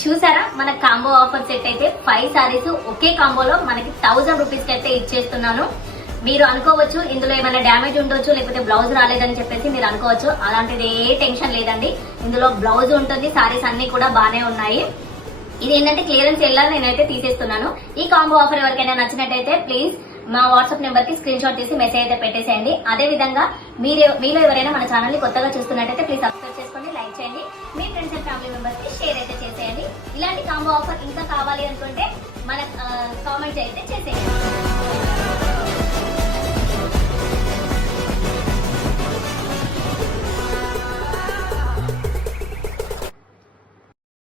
చూసారా మన combo offer set అయితే 5 సారీస్ ఒకే కాంబోలో మనకి 1000 రూపీస్ కి అయితే ఇచ్చేస్తున్నాను. మీరు అనుకోవచ్చు ఇందులో ఏమైనా డ్యామేజ్ ఉండొచ్చు, లేకపోతే బ్లౌజ్ రాలేదని చెప్పేసి మీరు అనుకోవచ్చు. అలాంటిది ఏ టెన్షన్ లేదండి. ఇందులో బ్లౌజ్ ఉంటుంది, సారీస్ అన్ని కూడా బానే ఉన్నాయి. ఇది ఏంటంటే క్లియరెన్స్ ఎలా నేనైతే తీసేస్తున్నాను. ఈ కాంబో ఆఫర్ ఎవరికైనా నచ్చినట్టయితే ప్లీజ్ మా వాట్సాప్ నెంబర్ కి స్క్రీన్ షాట్ తీసి మెసేజ్ అయితే పెట్టేసేయండి. అదే విధంగా మీలో ఎవరైనా మన ఛానల్ ని కొత్తగా చూస్తున్నట్టయితే ప్లీజ్ సబ్స్క్రైబ్ చేసుకోండి, లైక్ చేయండి, మీ ఫ్రెండ్స్ అండ్ ఫ్యామిలీ మెంబర్స్ కి షేర్ అయితే చేసేయండి. ఇలాంటి కాంబో ఆఫర్ ఇంకా కావాలి అనుకుంటే మన కామెంట్ అయితే చేసేయండి.